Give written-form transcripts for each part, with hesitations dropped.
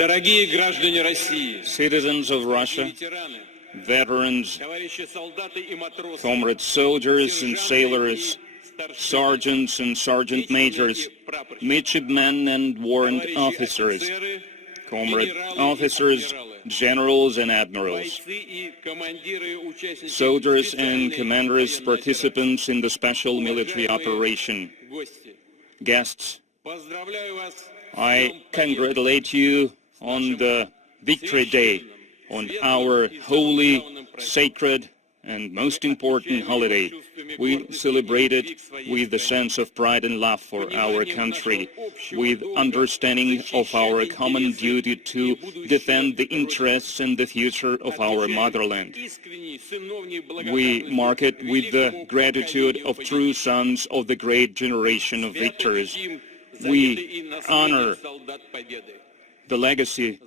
Дорогие граждане России, Citizens of Russia, ветераны, veterans, товарищи солдаты и матросы, comrade soldiers and сержанты sailors, и старшины, sergeants and sergeant majors, прапорщики, midshipmen and warrant товарищи officers, офицеры, comrade генералы и officers, адмиралы, generals and admirals, бойцы и командиры, участники soldiers and специальной commanders, военной participants in the special military Уважаемые operation. гости, Guests, поздравляю вас с I Днем Победы, congratulate you on the Victory Day, on our holy, sacred, and most important holiday. We celebrate it with a sense of pride and love for our country, with understanding of our common duty to defend the interests and the future of our motherland. We mark it with the gratitude of true sons of the great generation of victors. We honor the legacy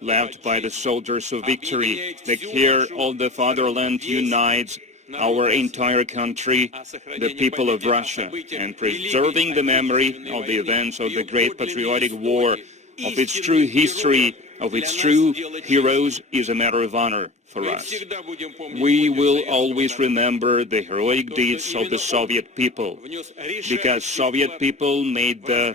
left by the soldiers of victory. The care of the fatherland unites our entire country, the people of Russia, and preserving the memory of the events of the Great Patriotic War, of its true history, of its true heroes, is a matter of honor for us. We will always remember the heroic deeds of the Soviet people, because Soviet people made the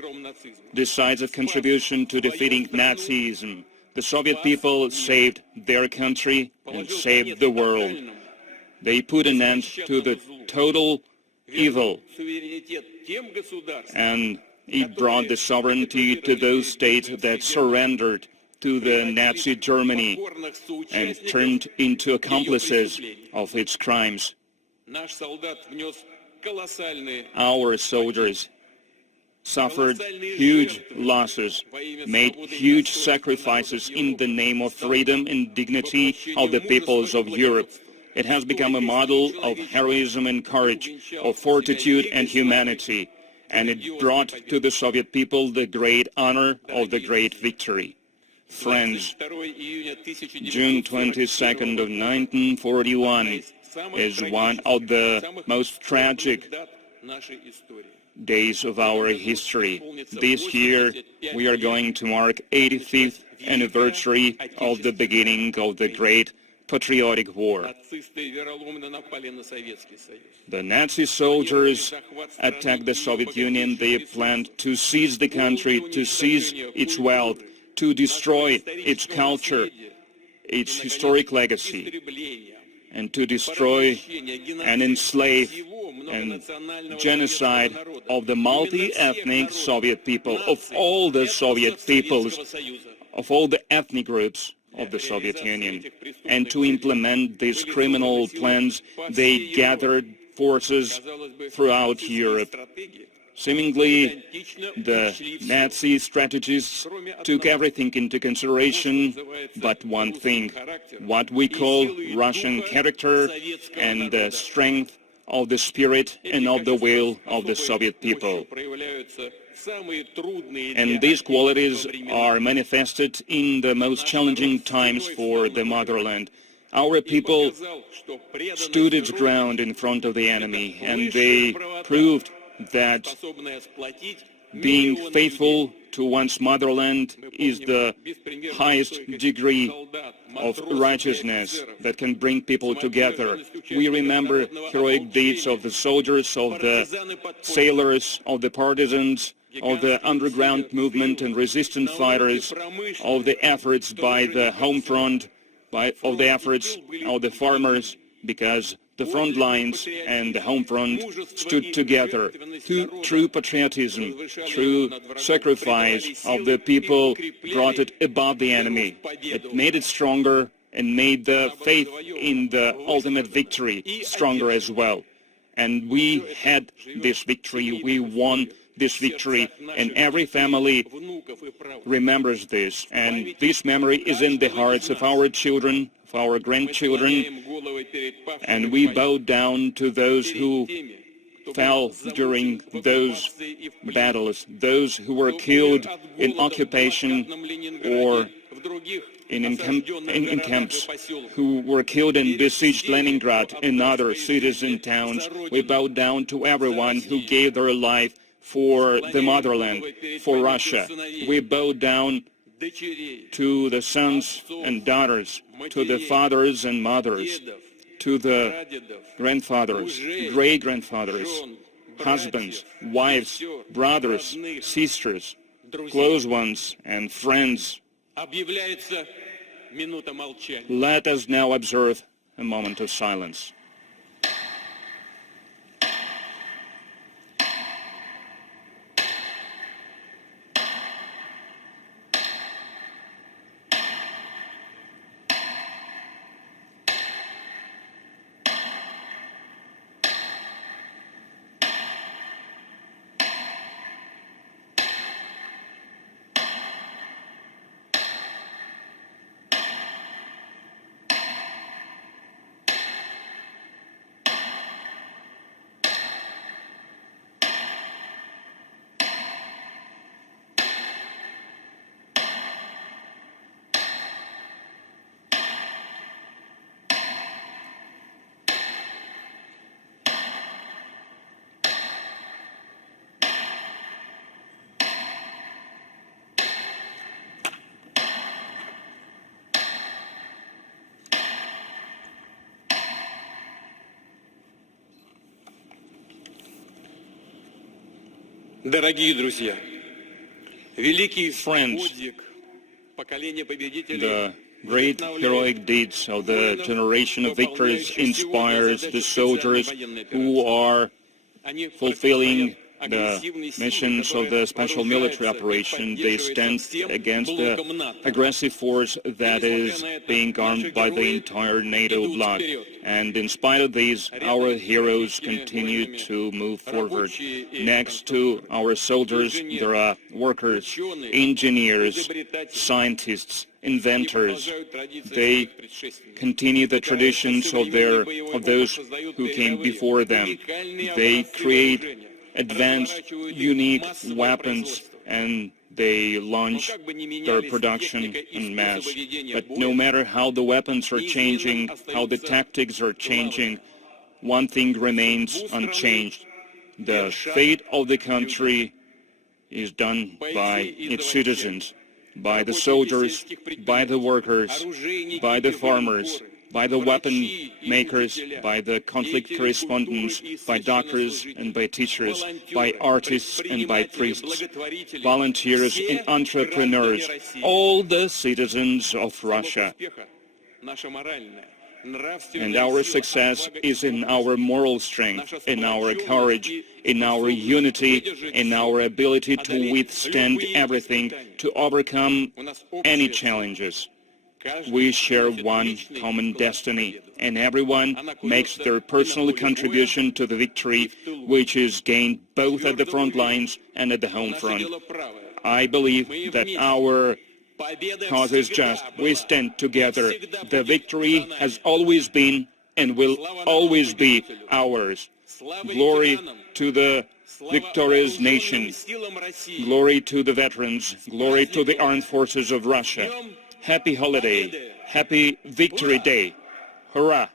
decisive contribution to defeating Nazism. The Soviet people saved their country and saved the world. They put an end to the total evil, and it brought the sovereignty to those states that surrendered to the Nazi Germany and turned into accomplices of its crimes. Our soldiers suffered huge losses, made huge sacrifices in the name of freedom and dignity of the peoples of Europe. It has become a model of heroism and courage, of fortitude and humanity, and it brought to the Soviet people the great honor of the great victory. Friends, June 22nd of 1941 is one of the most tragic days of our history. This year, we are going to mark 85th anniversary of the beginning of the Great Patriotic War. The Nazi soldiers attacked the Soviet Union. They planned to seize the country, to seize its wealth, to destroy its culture, its historic legacy, and to destroy and enslave and genocide of the multi-ethnic Soviet people, of all the Soviet peoples, of all the ethnic groups of the Soviet Union. And to implement these criminal plans, they gathered forces throughout Europe. Seemingly, the Nazi strategists took everything into consideration but one thing, what we call Russian character and the strength of the spirit and of the will of the Soviet people. And these qualities are manifested in the most challenging times for the motherland. Our people stood its ground in front of the enemy, and they proved that being faithful to one's motherland is the highest degree of righteousness that can bring people together. We remember heroic deeds of the soldiers, of the sailors, of the partisans, of the underground movement and resistance fighters, of the efforts by the home front, of the efforts of the farmers, because the front lines and the home front stood together. True patriotism, true sacrifice of the people brought it above the enemy. It made it stronger and made the faith in the ultimate victory stronger as well. And we had this victory, we won this victory, and every family remembers this. And this memory is in the hearts of our children, of our grandchildren, and we bow down to those who fell during those battles, those who were killed in occupation or in camps, who were killed in besieged Leningrad and other cities and towns. We bow down to everyone who gave their life for the motherland, for Russia. We bow down дочерей, to the sons and daughters, to the fathers and mothers, дедов, to the прадедов, grandfathers, great-grandfathers, жен, husbands, братьев, wives, сестер, brothers, родных, sisters, друзей. close ones, and friends. Объявляется минута молчания. Let us now observe a moment of silence. Дорогие друзья, великий Friends, подвиг поколения победителей The great heroic deeds of the generation of victors inspires the soldiers who are они fulfilling противостоят the агрессивной силе, missions of the которая special military вооружается и operation. They поддерживается stand всем against блоком the НАТО. aggressive force that is being armed by the entire NATO bloc. And in spite of these, our heroes continue to move forward. Next to our soldiers, there are workers, engineers, scientists, inventors. They continue the traditions of those who came before them. They create advanced, unique weapons, and they launch their production en masse. But no matter how the weapons are changing, how the tactics are changing, one thing remains unchanged. The fate of the country is done by its citizens, by the soldiers, by the workers, by the farmers, by the weapon makers, by the conflict correspondents, by doctors and by teachers, by artists and by priests, volunteers and entrepreneurs, all the citizens of Russia. And our success is in our moral strength, in our courage, in our unity, in our ability to withstand everything, to overcome any challenges. We share one common destiny, and everyone makes their personal contribution to the victory, which is gained both at the front lines and at the home front. I believe that our cause is just. We stand together. The victory has always been and will always be ours. Glory to the victorious nation. Glory to the veterans. Glory to the armed forces of Russia. Happy holiday. Happy Victory Day. Hurrah!